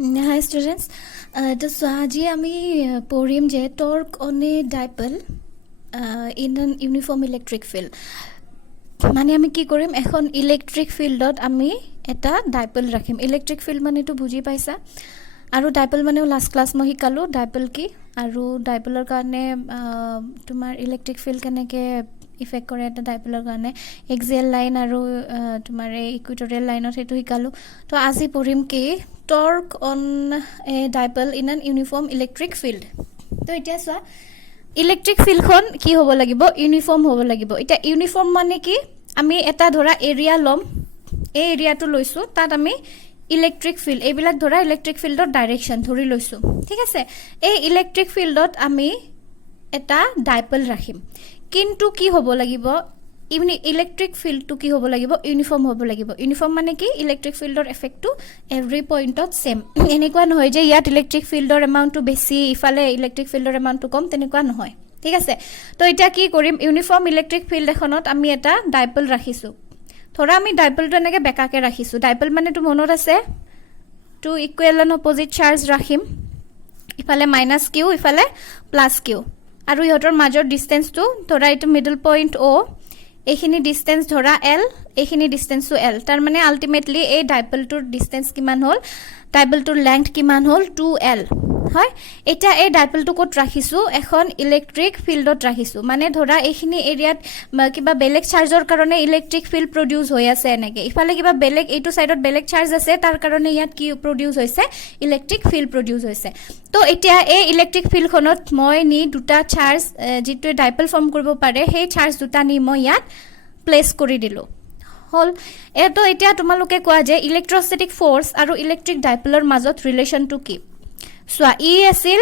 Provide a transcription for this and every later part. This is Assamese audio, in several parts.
Hi students, so আজি আমি পঢ়িম যে torque on a dipole in an uniform electric field. মানে আমি কি কৰিম এখন ইলেক্ট্ৰিক ফিল্ডত আমি এটা ডাইপল ৰাখিম। ইলেক্ট্ৰিক ফিল্ড মানে তো বুজি পাইছা আৰু ডাইপল মানে লাষ্ট ক্লাছ মই শিকালো ডাইপল কি আৰু ডাইপলৰ কাৰণে তোমাৰ ইলেক্ট্ৰিক ফিল্ড কেনেকৈ ইফেক্ট কৰে এটা ডাইপলৰ কাৰণে এক্সিয়েল লাইন আৰু তোমাৰ ইকুৱেটৰিয়েল লাইনত সেইটো শিকালো। তো আজি পঢ়িম কি torque on a dipole in an uniform electric field. তো এতিয়া চোৱা ইলেক্ট্ৰিক ফিল্ডখন কি হ'ব লাগিব ইউনিফৰ্ম হ'ব লাগিব। এতিয়া ইউনিফৰ্ম মানে কি আমি এটা ধৰা এৰিয়া ল'ম, এই এৰিয়াটো লৈছোঁ, তাত আমি ইলেক্ট্ৰিক ফিল্ড এইবিলাক ধৰা ইলেক্ট্ৰিক ফিল্ডৰ ডাইৰেকশ্যন ধৰি লৈছোঁ, ঠিক আছে। এই ইলেক্ট্ৰিক ফিল্ডত আমি এটা ডাইপল ৰাখিম, কিন্তু কি হ'ব লাগিব ইলেক্ট্ৰিক ফিল্ডটো কি হ'ব লাগিব ইউনিফৰ্ম হ'ব লাগিব। ইউনিফৰ্ম মানে কি ইলেক্ট্ৰিক ফিল্ডৰ এফেক্টটো এভৰি পইণ্টত ছেম। এনেকুৱা নহয় যে ইয়াত ইলেক্ট্ৰিক ফিল্ডৰ এমাউণ্টটো বেছি ইফালে ইলেক্ট্ৰিক ফিল্ডৰ এমাউণ্টটো কম, তেনেকুৱা নহয়, ঠিক আছে। তো এতিয়া কি কৰিম ইউনিফৰ্ম ইলেক্ট্ৰিক ফিল্ড এখনত আমি এটা ডাইপল ৰাখিছোঁ। ধৰা আমি ডাইপলটো এনেকৈ বেকাকৈ ৰাখিছোঁ। ডাইপল মানেতো মনত আছে two equal and opposite charge ৰাখিম, ইফালে মাইনাছ কিউ ইফালে প্লাছ কিউ, আৰু ইহঁতৰ মাজৰ ডিষ্টেঞ্চটো ধৰা এইটো মিডল পইণ্ট অ', এইখিনি ডিষ্টেঞ্চ ধৰা এল, এইখিনি ডিষ্টেঞ্চো এল। তাৰমানে আল্টিমেটলি এই ডাইপলটোৰ ডিষ্টেঞ্চ কিমান হ'ল, ডাইপলটোৰ লেংথ কিমান হ'ল 2L হয়। এতিয়া এই ডাইপলটো ক'ত ৰাখিছোঁ এখন ইলেক্ট্ৰিক ফিল্ডত ৰাখিছোঁ। মানে ধৰা এইখিনি এৰিয়াত কিবা বেলেগ চাৰ্জৰ কাৰণে ইলেক্ট্ৰিক ফিল্ড প্ৰডিউচ হৈ আছে, এনেকৈ ইফালে কিবা বেলেগ এইটো ছাইডত বেলেগ চাৰ্জ আছে, তাৰ কাৰণে ইয়াত কি প্ৰডিউচ হৈছে ইলেক্ট্ৰিক ফিল্ড প্ৰডিউচ হৈছে। তো এতিয়া এই ইলেক্ট্ৰিক ফিল্ডখনত মই নি দুটা চাৰ্জ যিটোৱে ডাইপল ফৰ্ম কৰিব পাৰে সেই চাৰ্জ দুটা নি মই ইয়াত প্লেচ কৰি দিলোঁ হ'ল। এইটো এতিয়া তোমালোকে কোৱা যে ইলেক্ট্ৰষ্টেটিক ফ'ৰ্চ আৰু ইলেক্ট্ৰিক ডাইপলৰ মাজত ৰিলেশ্যনটো কি চোৱা। ই আছিল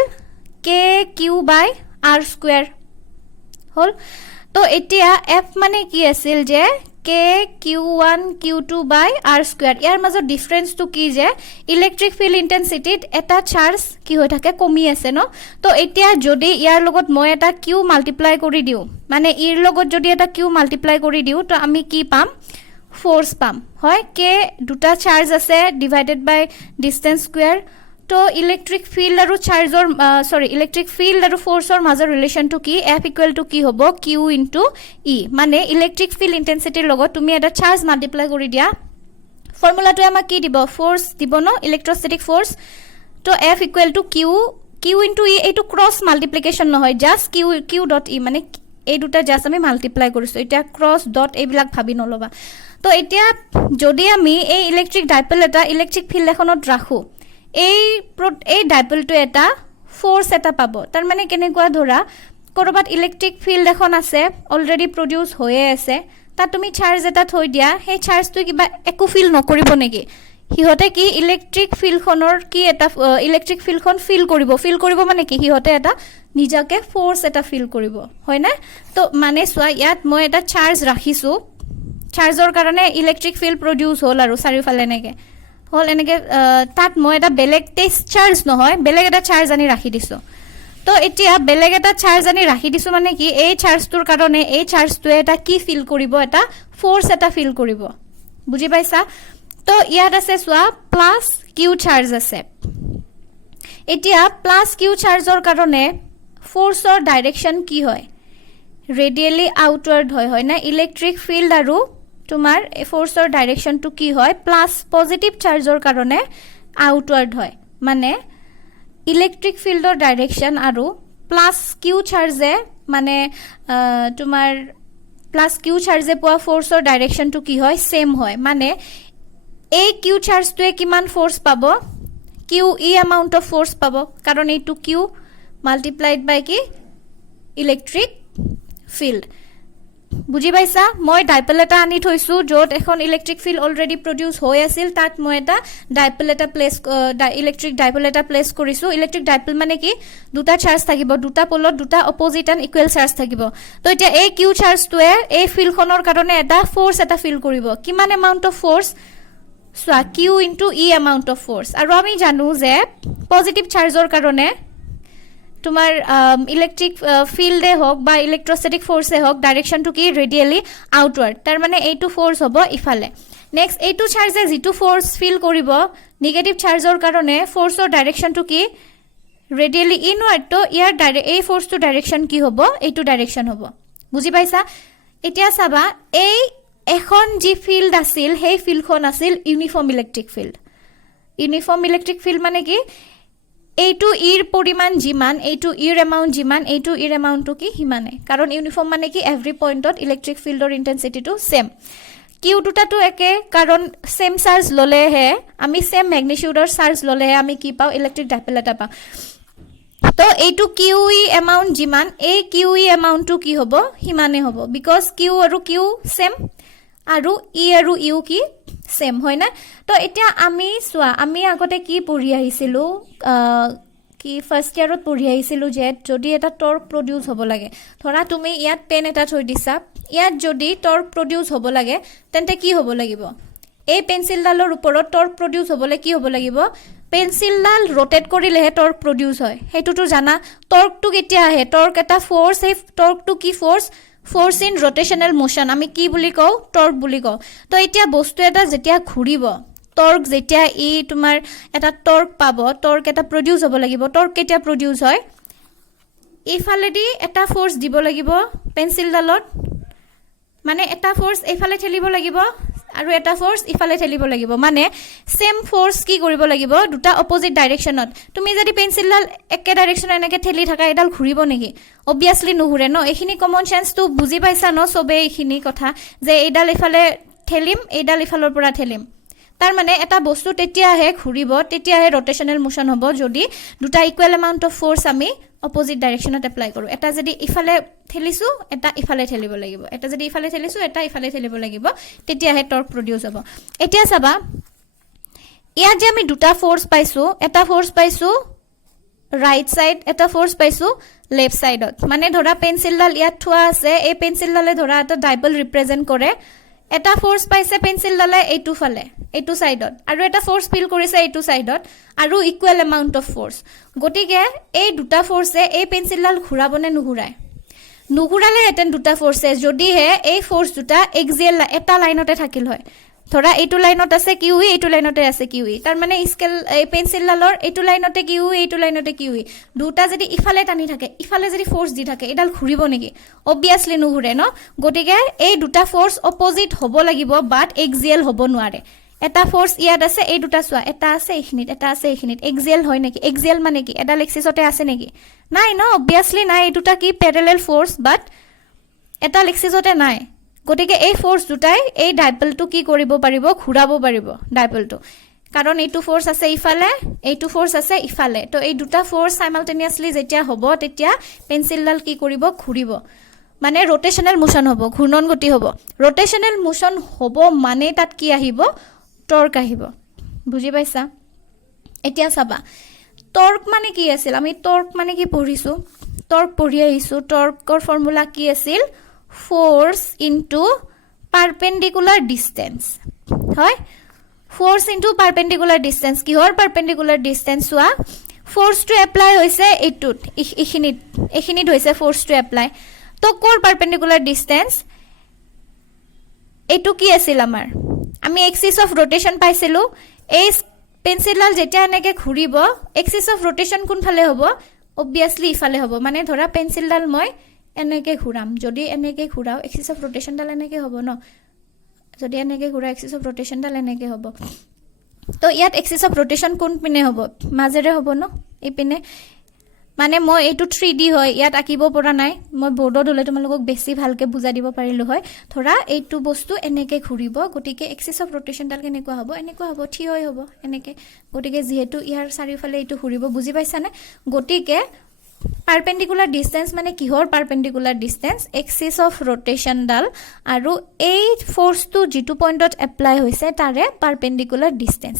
কে কিউ বাই আৰ স্কুৱেৰ হ'ল। তো এতিয়া এফ মানে কি আছিল যে কে কিউ ওৱান কিউ টু বাই আৰ স্কুৱেৰ। ইয়াৰ মাজত ডিফাৰেঞ্চটো কি যে ইলেক্ট্ৰিক ফিল্ড ইণ্টেনচিটিত এটা চাৰ্জ কি হৈ থাকে কমি আছে ন। তো এতিয়া যদি ইয়াৰ লগত মই এটা কিউ মাল্টিপ্লাই কৰি দিওঁ, মানে ইৰ লগত যদি এটা কিউ মাল্টিপ্লাই কৰি দিওঁ, তো আমি কি পাম ফ'ৰ্চ পাম হয়। কে দুটা চাৰ্জ আছে ডিভাইডেড বাই ডিষ্টেঞ্চ স্কুৱেৰ। তো ইলেক্ট্ৰিক ফিল্ড আৰু চাৰ্জৰ ইলেক্ট্ৰিক ফিল্ড আৰু ফ'ৰ্চৰ মাজৰ ৰিলেশ্যনটো কি এফ ইকুৱেল টু কি হ'ব কিউ ইনটু ই। মানে ইলেক্ট্ৰিক ফিল্ড ইণ্টেনচিটিৰ লগত তুমি এটা চাৰ্জ মাল্টিপ্লাই কৰি দিয়া, ফৰ্মুলাটোৱে আমাক কি দিব ফ'ৰ্চ দিব ন, ইলেক্ট্ৰষ্টেটিক ফ'ৰ্চ। তো F equal to q into E. এইটো ক্ৰছ মাল্টিপ্লিকেশ্যন নহয়, জাষ্ট কিউ ডট ই, মানে এই দুটা জাষ্ট আমি মাল্টিপ্লাই কৰিছোঁ। এতিয়া ক্ৰছ ডট এইবিলাক ভাবি নল'বা। তো এতিয়া যদি আমি এই ইলেক্ট্ৰিক ডাইপল এটা ইলেক্ট্ৰিক ফিল্ড এখনত ৰাখোঁ, এই ডাইপলটোৱে এটা ফ'ৰ্চ এটা পাব। তাৰমানে কেনেকুৱা ধৰা ক'ৰবাত ইলেক্ট্ৰিক ফিল্ড এখন আছে অলৰেডি প্ৰডিউচ হৈয়ে আছে, তাত তুমি চাৰ্জ এটা থৈ দিয়া, সেই চাৰ্জটোৱে কিবা একো ফিল নকৰিব নেকি? সিহঁতে কি ইলেক্ট্ৰিক ফিল্ডখনৰ কি এটা ইলেক্ট্ৰিক ফিল্ডখন ফিল কৰিব মানে কি সিহঁতে এটা নিজাকে ফ'ৰ্চ এটা ফিল কৰিব হয়নে? তো মানে চোৱা ইয়াত মই এটা চাৰ্জ ৰাখিছোঁ, চাৰ্জৰ কাৰণে ইলেক্ট্ৰিক ফিল্ড প্ৰডিউচ হ'ল আৰু চাৰিওফালে এনেকৈ হ'ল, এনেকৈ তাত মই এটা বেলেগ টেষ্ট চাৰ্জ নহয় বেলেগ এটা চাৰ্জ আনি ৰাখি দিছোঁ। তো এতিয়া বেলেগ এটা চাৰ্জ আনি ৰাখি দিছোঁ মানে কি এই চাৰ্জটোৰ কাৰণে এই চাৰ্জটোৱে এটা কি ফিল কৰিব এটা ফ'ৰ্চ এটা ফিল কৰিব, বুজি পাইছা? তো ইয়াত আছে চোৱা প্লাছ কিউ চাৰ্জ আছে। এতিয়া প্লাছ কিউ চাৰ্জৰ কাৰণে ফ'ৰ্চৰ ডাইৰেকশ্যন কি হয় ৰেডিয়েলি আউটৱাৰ্ড হয় না। ইলেক্ট্ৰিক ফিল্ড আৰু তোমাৰ ফ'ৰ্চৰ ডাইৰেকশ্যনটো কি হয় প্লাছ পজিটিভ চাৰ্জৰ কাৰণে আউটৱাৰ্ড হয়। মানে ইলেক্ট্ৰিক ফিল্ডৰ ডাইৰেকশ্যন আৰু প্লাছ কিউ চাৰ্জে মানে তোমাৰ প্লাছ কিউ চাৰ্জে পোৱা ফ'ৰ্চৰ ডাইৰেকশ্যনটো কি হয় ছেম হয়। মানে এই কিউ চাৰ্জটোৱে কিমান ফ'ৰ্চ পাব q e amount of force পাব, কাৰণ এইটো কিউ মাল্টিপ্লাইড বাই কি ইলেক্ট্ৰিক ফিল্ড, বুজি পাইছা? মই ডাইপল এটা আনি থৈছোঁ য'ত এখন ইলেক্ট্ৰিক ফিল্ড অলৰেডি প্ৰডিউচ হৈ আছিল, তাত মই এটা ইলেক্ট্ৰিক ডাইপল এটা প্লেচ কৰিছোঁ। ইলেক্ট্ৰিক ডাইপল মানে কি দুটা চাৰ্জ থাকিব, দুটা পলত দুটা অপজিট এণ্ড ইকুৱেল চাৰ্জ থাকিব। তো এতিয়া এই কিউ চাৰ্জটোৱে এই ফিল্ডখনৰ কাৰণে এটা ফ'ৰ্চ এটা ফিল কৰিব, কিমান এমাউণ্ট অফ ফ'ৰ্চ চোৱা Q into E amount of force. আৰু আমি জানো যে পজিটিভ চাৰ্জৰ কাৰণে তোমাৰ ইলেক্ট্ৰিক ফিল্ডে হওক বা ইলেক্ট্ৰষ্টেটিক ফ'ৰ্চে হওক ডাইৰেকশ্যনটো কি ৰেডিয়েলি আউটৱাৰ্ড, তাৰমানে এইটো ফ'ৰ্চ হ'ব ইফালে। নেক্সট এইটো চাৰ্জে যিটো ফ'ৰ্চ ফিল কৰিব নিগেটিভ চাৰ্জৰ কাৰণে ফ'ৰ্চৰ ডাইৰেকশ্যনটো কি ৰেডিয়েলি ইনৱাৰ্ড তো ইয়াৰ এই ফ'ৰ্চটো ডাইৰেকশ্যন কি হ'ব এইটো ডাইৰেকশ্যন হ'ব বুজি পাইছা এতিয়া চাবা এই এখন যি ফিল্ড আছিল সেই ফিল্ডখন আছিল ইউনিফৰ্ম ইলেক্ট্ৰিক ফিল্ড মানে কি এইটো ইৰ পৰিমাণ যিমান এইটো ইৰ এমাউণ্ট যিমান এইটো ইৰ এমাউণ্টটো কি সিমানে কাৰণ ইউনিফৰ্ম মানে কি এভৰি পইণ্টত ইলেক্ট্ৰিক ফিল্ডৰ ইণ্টেনচিটিটো ছেম কিউ দুটাটো একে কাৰণ ছেম চাৰ্জ ল'লেহে আমি ছেম মেগনিটিউডৰ চাৰ্জ ল'লেহে আমি কি পাওঁ ইলেক্ট্ৰিক ডাইপল এটা পাওঁ তো এইটো কিউ ই এমাউণ্ট যিমান এই কিউ ই এমাউণ্টটো কি হ'ব সিমানে হ'ব বিকজ কিউ আৰু কিউ ছেম আৰু ই আৰু ইউ কি ছেম হয় না তো এতিয়া আমি চোৱা আমি আগতে কি পঢ়ি আহিছিলোঁ কি ফাৰ্ষ্ট ইয়াৰত পঢ়ি আহিছিলোঁ যে যদি এটা টৰ্ক প্ৰডিউচ হ'ব লাগে ধৰা তুমি ইয়াত পেন এটা থৈ দিছা ইয়াত যদি টৰ্ক প্ৰডিউচ হ'ব লাগে তেন্তে কি হ'ব লাগিব এই পেঞ্চিলডালৰ ওপৰত টৰ্ক প্ৰডিউচ হ'বলৈ কি হ'ব লাগিব পেঞ্চিলডাল ৰোটেট কৰিলেহে টৰ্ক প্ৰডিউচ হয় সেইটোতো জানা টৰ্কটো কেতিয়া আহে টৰ্ক এটা ফ'ৰ্চ সেই টৰ্কটো কি ফ'ৰ্চ ইন ৰোটেশনেল মোশন আমি কি বুলি কওঁ টৰ্ক বুলি কওঁ তো এতিয়া বস্তু এটা যেতিয়া ঘূৰিব টৰ্ক যেতিয়া ই তোমাৰ এটা টৰ্ক পাব টৰ্ক এটা প্ৰডিউচ হ'ব লাগিব টৰ্ক কেতিয়া প্ৰডিউচ হয় ইফালেদি এটা ফ'ৰ্চ দিব লাগিব পেঞ্চিলডালত মানে এটা ফ'ৰ্চ এইফালে ঠেলিব লাগিব আৰু এটা ফ'ৰ্চ ইফালে ঠেলিব লাগিব মানে সেম ফ'ৰ্চ কি কৰিব লাগিব দুটা অপোজিট ডাইৰেকশ্যনত তুমি যদি পেঞ্চিলডাল একে ডাইৰেকশ্যনত এনেকৈ ঠেলি থাকা এডাল ঘূৰিব নেকি অবভিয়াছলি নুঘূৰে ন এইখিনি কমন চেন্সটো বুজি পাইছা ন চবেই এইখিনি কথা যে এইডাল ইফালে ঠেলিম এইডাল ইফালৰ পৰা ঠেলিম তাৰ মানে এটা বস্তু তেতিয়াহে ঘূৰিব তেতিয়াহে ৰোটেশনেল মোশন হ'ব যদি দুটা ইকুৱেল এমাউণ্ট অফ ফ'ৰ্চ আমি অপোজিট ডাইৰেকশ্যনত এপ্লাই কৰোঁ এটা যদি ইফালে ঠেলিছোঁ এটা ইফালে ঠেলিব লাগিব এটা যদি ইফালে ঠেলিছোঁ এটা ইফালে ঠেলিব লাগিব তেতিয়াহে টৰ্ক প্ৰডিউচ হ'ব এতিয়া চাবা ইয়াত যে আমি দুটা ফ'ৰ্চ পাইছোঁ এটা ফ'ৰ্চ পাইছোঁ ৰাইট ছাইড এটা ফ'ৰ্চ পাইছোঁ লেফ্ট ছাইডত মানে ধৰা পেঞ্চিলডাল ইয়াত থোৱা আছে এই পেঞ্চিলডালে ধৰা এটা ডাইপল ৰিপ্ৰেজেণ্ট কৰে এটা ফ'ৰ্চ পাইছে পেঞ্চিলডালে এইটো ফালে এইটো সাইডত আৰু এটা ফ'ৰ্চ ফিল কৰিছে এইটো সাইডত আৰু ইকুৱেল এমাউণ্ট অফ ফ'ৰ্চ গতিকে এই দুটা ফ'ৰ্চে এই পেঞ্চিলডাল ঘূৰাবনে নুঘূৰালে হেঁতেন দুটা ফ'ৰ্চে যদিহে এই ফ'ৰ্চ দুটা এক্সিয়েল এটা লাইনতে থাকিল হয় ধৰা এইটো লাইনত আছে কিউ ই এইটো লাইনতে আছে কিউ ই তাৰ মানে স্কেল এই পেঞ্চিলডালৰ এইটো লাইনতে কিউ ই এইটো লাইনতে কিউ ই দুটা যদি ইফালে টানি থাকে ইফালে যদি ফ'ৰ্চ দি থাকে এডাল ঘূৰিব নেকি অবভিয়াছলি নুঘূৰে ন গতিকে এই দুটা ফ'ৰ্চ অপোজিট হ'ব লাগিব বাট এক্সিয়েল হ'ব নোৱাৰে এটা ফ'ৰ্চ ইয়াত আছে এই দুটা চোৱা এটা আছে এইখিনিত এটা আছে এইখিনিত এক্সিয়েল হয় নেকি এক্সিয়েল মানে কি এডাল এক্সিছতে আছে নেকি নাই ন অবভিয়াছলি নাই এই দুটা কি পেৰেলেল ফ'ৰ্চ বাট এটা এক্সিছতে নাই গতিকে এই ফ'ৰ্চ দুটাই এই ডাইপলটো কি কৰিব পাৰিব ঘূৰাব পাৰিব ডাইপলটো কাৰণ এইটো ফ'ৰ্চ আছে ইফালে এইটো ফ'ৰ্চ আছে ইফালে তো এই দুটা ফ'ৰ্চ সাইমালটেনিয়াছলি যেতিয়া হ'ব তেতিয়া পেঞ্চিলডাল কি কৰিব ঘূৰিব মানে ৰোটেশনেল মোশন হ'ব ঘূৰ্ণন গতি হ'ব ৰোটেশনেল মোশন হ'ব মানে তাত কি আহিব টৰ্ক আহিব বুজি পাইছা এতিয়া চাবা টৰ্ক মানে কি আছিল আমি টৰ্ক মানে কি পঢ়িছোঁ টৰ্ক পঢ়ি আহিছোঁ টৰ্কৰ ফৰ্মুলা কি আছিল ফ'ৰ্চ ইনটু পাৰপেণ্ডিকুলাৰ ডিষ্টেঞ্চ হয় ফ'ৰ্চ ইনটু পাৰপেণ্ডিকুলাৰ ডিষ্টেঞ্চ কিহৰ পাৰপেণ্ডিকুলাৰ ডিষ্টেঞ্চ চোৱা ফ'ৰ্চটো এপ্লাই হৈছে এইটোত এইখিনিত হৈছে ফ'ৰ্চটো এপ্লাই তো ক'ৰ পাৰপেণ্ডিকুলাৰ ডিষ্টেঞ্চ এইটো কি আছিল আমাৰ আমি এক্সিছ অফ ৰোটেশন পাইছিলোঁ এই পেঞ্চিলডাল যেতিয়া এনেকৈ ঘূৰিব এক্সিছ অফ ৰোটেশন কোনফালে হ'ব অবভিয়াছলি ইফালে হ'ব মানে ধৰা পেঞ্চিলডাল মই এনেকৈ ঘূৰাম যদি এনেকৈ ঘূৰাওঁ এক্সিছ অফ ৰোটেশনডাল এনেকৈ হ'ব ন যদি এনেকৈ ঘূৰা এক্সিছ অফ ৰোটেশনডাল এনেকৈ হ'ব তো ইয়াত এক্সিছ অফ ৰোটেশন কোনপিনে হ'ব মাজেৰে হ'ব ন এইপিনে মানে মই এইটো 3D হয় ইয়াত আঁকিব পৰা নাই মই বৰ্ডত হ'লে তোমালোকক বেছি ভালকৈ বুজাই দিব পাৰিলোঁ হয় ধৰা এইটো বস্তু এনেকৈ ঘূৰিব গতিকে এক্সিছ অফ ৰোটেশনডাল কেনেকুৱা হ'ব থিয় হৈ হ'ব এনেকৈ গতিকে যিহেতু ইয়াৰ চাৰিওফালে এইটো ঘূৰিব বুজি পাইছানে গতিকে পাৰপেণ্ডিকুলাৰ ডিষ্টেঞ্চ মানে কিহৰ পাৰপেণ্ডিকুলাৰ ডিষ্টেঞ্চ এক্সিছ অফ ৰোটেশনডাল আৰু এই ফ'ৰ্চটো যিটো পইণ্টত এপ্লাই হৈছে তাৰে পাৰপেণ্ডিকুলাৰ ডিষ্টেঞ্চ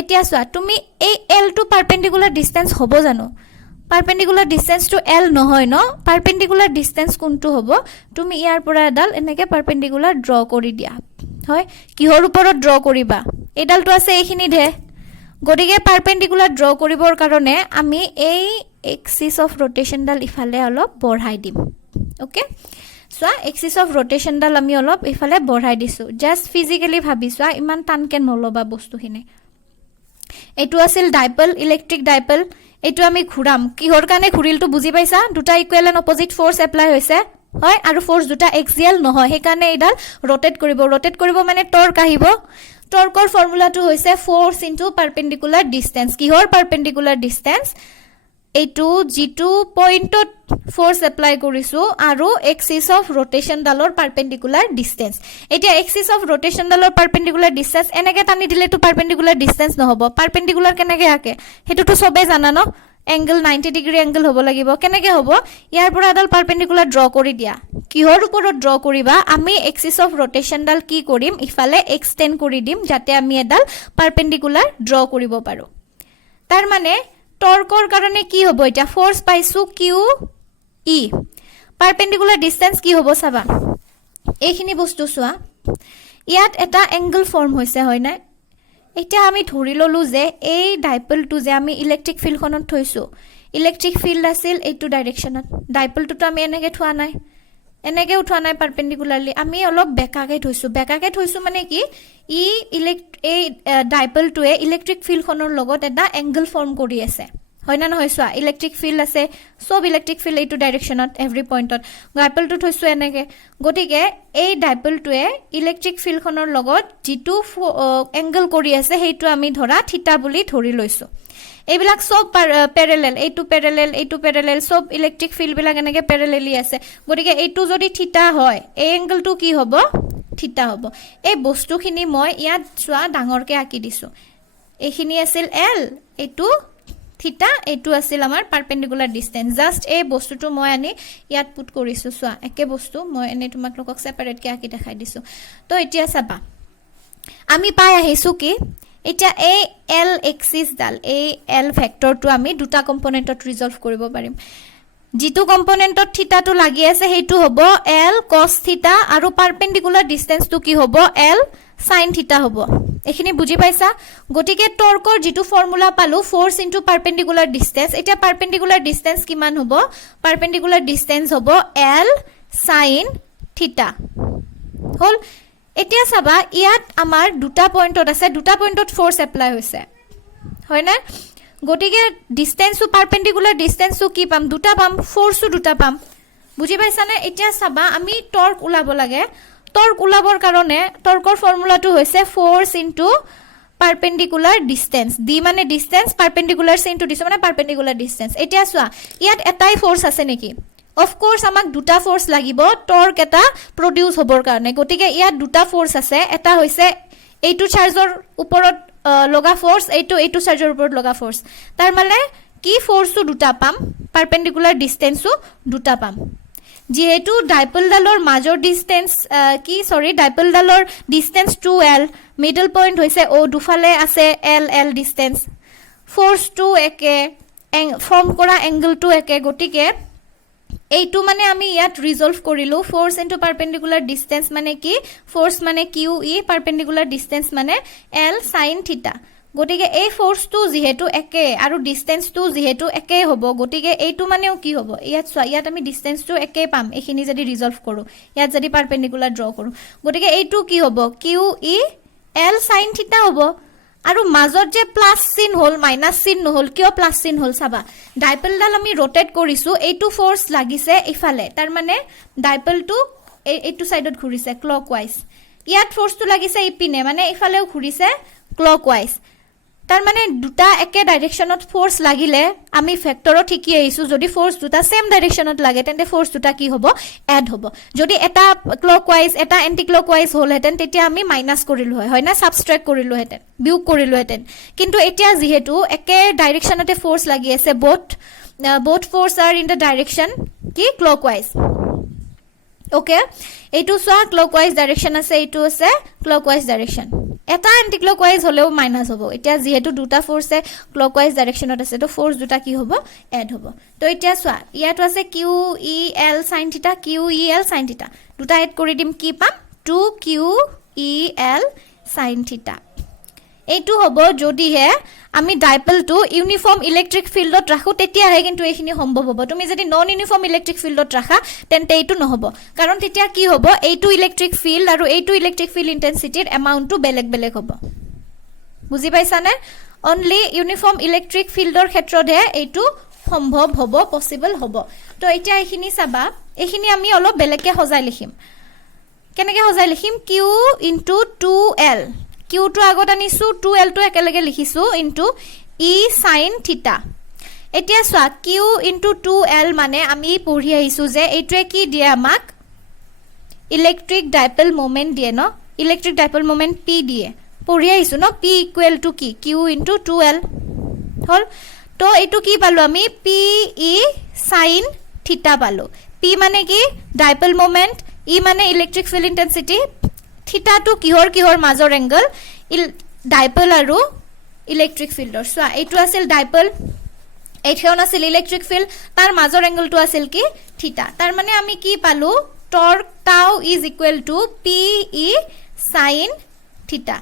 এতিয়া চোৱা তুমি এই এলটো পাৰপেণ্ডিকুলাৰ ডিষ্টেঞ্চ হ'ব জানো পাৰপেণ্ডিকুলাৰ ডিষ্টেঞ্চটো এল নহয় ন পাৰপেণ্ডিকুলাৰ ডিষ্টেঞ্চ কোনটো হ'ব তুমি ইয়াৰ পৰা এডাল এনেকৈ পাৰপেণ্ডিকুলাৰ ড্ৰ কৰি দিয়া হয় কিহৰ ওপৰত ড্ৰ কৰিবা এইডালটো আছে এইখিনিতহে গতিকে পাৰপেণ্ডিকুলাৰ ড্ৰ কৰিবৰ কাৰণে আমি এই এক্সিছ অফ ৰোটেশনডাল ইফালে অলপ বঢ়াই দিম ওকে চোৱা এক্সিস অফ ৰোটেশনডাল আমি অলপ ইফালে বঢ়াই দিছো জাস্ট ফিজিক্যালি ভাবি চোৱা ইমান টানকে নলবা বস্তুখিনি এইটো আছিল ডাইপল ইলেক্ট্ৰিক ডাইপল এইটো আমি ঘুৰাম কিহৰ কাৰণে ঘুৰিলটো বুজি পাইছা দুটা equal and opposite force apply হৈছে হয় আৰু ফোৰ্স দুটা এক্সিয়াল নহয় সেইকাৰণে এইডাল ৰোটেট কৰিব মানে টৰ্ক আহিব টৰ্কৰ ফৰ্মুলাটো হৈছে ফোৰ্স ইনটু পাৰপেন্ডিকুলাৰ ডিসটেন্স কিহৰ পাৰপেন্ডিকুলাৰ ডিসটেন্স এইটো জিটু পইণ্টত ফোৰ্স এপ্লাই কৰিছো আৰু এক্সিস অফ ৰোটেশন ডালৰ পাৰপেন্ডিকুলাৰ ডিসটেন্স এতিয়া এক্সিস অফ ৰোটেশন ডালৰ পাৰপেন্ডিকুলাৰ ডিসটেন্স এনেকে টানি দিলেটো পাৰপেন্ডিকুলাৰ ডিসটেন্স নহব পাৰপেন্ডিকুলাৰ কেনেকে আকে হেতুটো সবে জানা ন এংগল 90 ডিগ্ৰী এংগল হ'ব লাগিব কেনেকে হ'ব ইয়াৰ পৰা এডাল পাৰপেন্ডিকুলাৰ ড্ৰ কৰি দিয়া কিহৰ ওপৰত ড্ৰ কৰিবা আমি এক্সিস অফ ৰোটেশন ডাল কি কৰিম ইফালে এক্সটেন্ড কৰি দিম যাতে আমি এডাল পাৰপেন্ডিকুলাৰ ড্ৰ কৰিব পাৰো তাৰ মানে টৰ্কৰ কাৰণে কি হ'ব এটা ফোৰ্স পাইছো কিউ ই পাৰপেন্ডিকুলাৰ ডিসটেন্স কি হ'ব চাবা এইখিনি বস্তু চোৱা ইয়াত এটা এংগল ফৰ্ম হৈছে হয় না এটা আমি ধৰি ললো যে এই ডাইপলটো যে আমি ইলেক্ট্ৰিক ফিল্ডখনত থৈছো ইলেক্ট্ৰিক ফিল্ড আছিল এইটো ডাইৰেকশনত ডাইপলটো আমি এনেকে থোৱা নাই পাৰপেন্ডিকুলাৰলি আমি অলপ বেকাকে থৈছো মানে কি ই এই ডাইপলটোৱে ইলেক্ট্ৰিক ফিল্ডখনৰ লগত এটা এংগল ফৰ্ম কৰি আছে হয় না নহয় চোৱা ইলেক্ট্ৰিক ফিল্ড আছে সব ইলেক্ট্ৰিক ফিল্ড এইটো ডাইৰেকশনত এভৰি পইণ্টত ডাইপলটো থৈছো এনেকে গতিকে এই ডাইপলটোৱে ইলেক্ট্ৰিক ফিল্ডখনৰ লগত যেটো এংগল কৰি আছে সেইটো আমি ধৰা থিটা বুলি ধৰি লৈছো এইবিলাক সব প্যাৰেলেল এইটো প্যাৰেলেল সব ইলেক্ট্ৰিক ফিল্ড বিলাক এনেকে প্যাৰেলেলি আছে গতিকে এইটো যদি থিটা হয় এই এংগলটো কি হ'ব থিটা হ'ব এই বস্তুখিনি মই ইয়াত চোৱা ডাঙৰকে আঁকি দিছো এইখিনি আছিল এল এইটো থিটা এইটো আছিল আমাৰ পাৰপেন্ডিকুলাৰ ডিসটেন্স জাস্ট এই বস্তুটো মই আনি ইয়াত পুট কৰিছো চোৱা একে বস্তু মই এনে তোমাক লোকক সেপাৰেট কে আঁকি দেখাই দিছো তো এতিয়া চাবা আমি পাই আহিছো কি এটা এই এল এক্সিস ডাল এই এল ভেক্টৰটো আমি দুটা কম্পোনেন্টত ৰিজলভ কৰিব পাৰিম যেটো কম্পোনেন্টত থিটাটো লাগি আছে হেতু হ'ব এল cos থিটা আৰু পাৰপেন্ডিকুলাৰ ডিসটেন্সটো কি হ'ব এল sin থিটা হ'ব এখিনি বুজি পাইছা গটিকে টৰ্কৰ যেটো ফৰ্মুলা পালো ফোৰ্স ইনটু পাৰপেন্ডিকুলাৰ ডিসটেন্স এটা পাৰপেন্ডিকুলাৰ ডিসটেন্স কিমান হ'ব পাৰপেন্ডিকুলাৰ ডিসটেন্স হ'ব এল sin থিটা হল এতিয়া চাবা ইয়াত আমাৰ দুটা পইণ্টত আছে দুটা পইণ্টত ফোৰ্স এপ্লাই হৈছে হয় না গটিকে ডিসটেন্সও পারপেন্ডিকুলার ডিসটেন্সও কি পাম দুটা পাম ফোর্সও দুটা পাম বুঝি পাইছা না এতিয়া চাবা আমি টর্ক উলাব লাগে টর্ক উলাবৰ কাৰণে টৰ্কৰ ফৰ্মুলাটো হৈছে ফোৰ্স ইনটু পাৰপেন্ডিকুলাৰ ডিসটেন্স ডি মানে ডিসটেন্স পাৰপেন্ডিকুলাৰ ইনটু ডিসটেন্স মানে পাৰপেন্ডিকুলাৰ ডিসটেন্স এতিয়া চোৱা ইয়াত এটাই ফোৰ্স আছে নেকি অফ কোৰ্স আমাক দুটা ফোৰ্স লাগিব টৰ্ক এটা প্ৰডিউস হবৰ কাৰণে গটিকে ইয়াত দুটা ফোৰ্স আছে এটা হৈছে এইটো চাৰ্জৰ ওপৰত লগা ফোৰ্স এইটো চাৰ্জৰ ওপৰত লগা ফোৰ্স তাৰ মানে কি ফোৰ্সটো দুটা পাম পাৰপেন্ডিকুলাৰ ডিসটেন্সও দুটা পাম যেহেতু ডাইপলডালৰ মাজৰ ডিসটেন্স ডাইপলডালৰ ডিসটেন্স 2l মিডল পইণ্ট হৈছে o দুফালে আছে l ডিসটেন্স ফোর্সটো একে ফর্ম কৰা এংগলটো একে গটিকে এইটো মানে আমি ইয়াত ৰিজলভ কৰিলো ফোর্স ইনটু পারপেন্ডিকুলার ডিসটেন্স মানে কি ফোর্স মানে কিউ ই পারপেন্ডিকুলার ডিসটেন্স মানে এল sin থিটা গটিকে এই ফোর্সটো যেহেতু একে আৰু ডিসটেন্সটো যেহেতু একে হ'ব গটিকে এইটো মানেও কি হ'ব ইয়াত চোৱা ইয়াত আমি ডিসটেন্সটো একে পাম এখিনি যদি ৰিজলভ কৰো ইয়াত যদি পাৰপেন্ডিকুলাৰ ড্ৰ কৰো গটিকে এইটো কি হ'ব কিউ ই এল sin থিটা হ'ব আৰু মাজত যে প্লাস চিন হল মাইনাস চিন নহল কিয় প্লাস চিন হল চাবা ডাইপলডাল আমি রোটেট কৰিছো এইটো ফোৰ্স লাগিছে ইফালে তাৰ মানে ডাইপলটো এইটো সাইডত ঘুৰিছে ক্লকৱাইজ ইয়াত ফোৰ্সটো লাগিছে ইপিনে মানে ইফালেও ঘুৰিছে ক্লকৱাইজ তাৰ মানে দুটা একে ডাইৰেকশনত ফোৰ্স লাগিলে আমি ভেক্টৰত ঠিকি আহিছো যদি ফোৰ্স দুটা সেম ডাইৰেকশনত লাগে তেন্তে ফোৰ্স দুটা কি হ'ব এড হ'ব যদি এটা ক্লকৱাইজ এটা এন্টি ক্লকৱাইজ হলহেতেন তেতিয়া আমি মাইনাস কৰিলো হয় না সাবট্ৰাক্ট কৰিলো হেতেন বিয়োগ কৰিলো হেতেন কিন্তু এতিয়া যেহেতু একে ডাইৰেকশনতে ফোৰ্স লাগি আছে both force are in the direction কি ক্লকৱাইজ ওকে এইটো সোয়া ক্লকৱাইজ ডাইৰেকশন আছে এইটো আছে ক্লকৱাইজ ডাইৰেকশন এটা এন্টি ক্লকৱাইজ হলেও মাইনাস হ'ব এতিয়া যেহেতু দুটা ফোৰ্সে ক্লকৱাইজ ডাইৰেকশনত আছে তো ফোর্স দুটা কি হ'ব এড হ'ব তো এতিয়া সোয়া ইয়াটো আছে কিউ ই এল sin থিটা কিউ ই এল sin থিটা দুটা এড কৰি দিম কি পাম 2 কিউ ই এল sin থিটা এইটো হ'ব যদিহে আমি ডাইপলটো ইউনিফৰ্ম ইলেক্ট্ৰিক ফিল্ডত ৰাখোঁ তেতিয়াহে কিন্তু এইখিনি সম্ভৱ হ'ব তুমি যদি নন ইউনিফৰ্ম ইলেক্ট্ৰিক ফিল্ডত ৰাখা তেন্তে এইটো নহ'ব কাৰণ তেতিয়া কি হ'ব এইটো ইলেক্ট্ৰিক ফিল্ড আৰু এইটো ইলেক্ট্ৰিক ফিল্ড ইণ্টেন্সিটিৰ এমাউণ্টটো বেলেগ বেলেগ হ'ব বুজি পাইছানে অনলি ইউনিফৰ্ম ইলেক্ট্ৰিক ফিল্ডৰ ক্ষেত্ৰতহে এইটো সম্ভৱ হ'ব পসিবল হ'ব তো এতিয়া এইখিনি চাবা এইখিনি আমি অলপ বেলেগকে সজাই লিখিম কেনেকৈ সজাই লিখিম q ইনটু 2l q টো আগত আনিছো 2l টো একেলগে লিখিছো ইনটু e sin থিটা এতিয়া চোৱা q ইনটু 2l মানে আমি পঢ়ি আহিছো যে এইটোৱে কি দিয়ে আমাক ইলেক্ট্ৰিক ডাইপল মোমেন্ট দিয়ে ন ইলেক্ট্ৰিক ডাইপল মোমেন্ট p দিয়ে পঢ়ি আহিছো ন p ইকুৱেল টু কি q ইনটু 2l হল তো এইটো কি পালো আমি p e sin থিটা পালো p মানে কি ডাইপল মোমেন্ট e মানে ইলেক্ট্ৰিক ফিল্ড ইন্টেন্সিটি থিটা টু কিহৰ মাজৰ এংগল ডাইপল আৰু ইলেক্ট্ৰিক ফিল্ডৰ সো এইটো আছিল ডাইপল এইখন আছিল ইলেক্ট্ৰিক ফিল্ড তাৰ মাজৰ এংগলটো আছিল কি থিটা তাৰ মানে আমি কি পালো টৰ্ক টাউ is equal to P E sin থিটা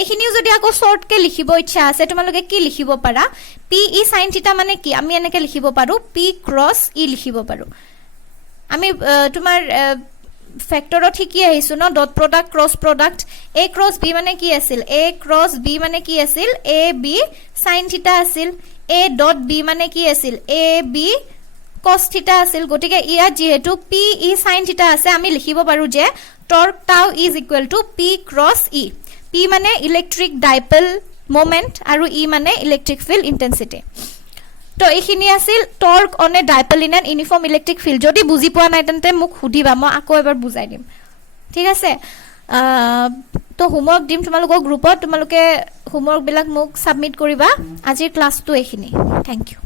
এইখিনিও যদি আকৌ শৰ্টকে লিখিব ইচ্ছা আছে তোমালোকে কি লিখিব পাৰা পি ই sin থিটা মানে কি আমি এনেকে লিখিব পাৰো পি ক্ৰস ই লিখিব পাৰো আমি তোমাৰ ফ্যাক্টৰত ঠিকি আহিছো ন dot product cross product a cross b মানে কি আছিল a ক্ৰস b মানে কি আছিল a b sin থিটা আছিল a ডট b মানে কি আছিল a b cos থিটা আছিল গটিকে ইয়া যেহেতু p e sin থিটা আছে আমি লিখিব পাৰো যে টৰ্ক টাউ is equal to p cross e p মানে ইলেক্ট্ৰিক ডাইপল মোমেন্ট আৰু e মানে ইলেক্ট্ৰিক ফিল্ড ইন্টেন্সিটি তো এইখিনি আছিল torque on a dipole in an uniform electric field যদি বুজি পোৱা নাই তেন্তে মোক সুধিবা মই আকৌ এবাৰ বুজাই দিম ঠিক আছে তো হোমৱৰ্ক দিম তোমালোকৰ গ্ৰুপত তোমালোকে হোমৱৰ্ক বিলাক মোক সাবমিট কৰিবা আজিৰ ক্লাছটো এইখিনি থ্যাংক ইউ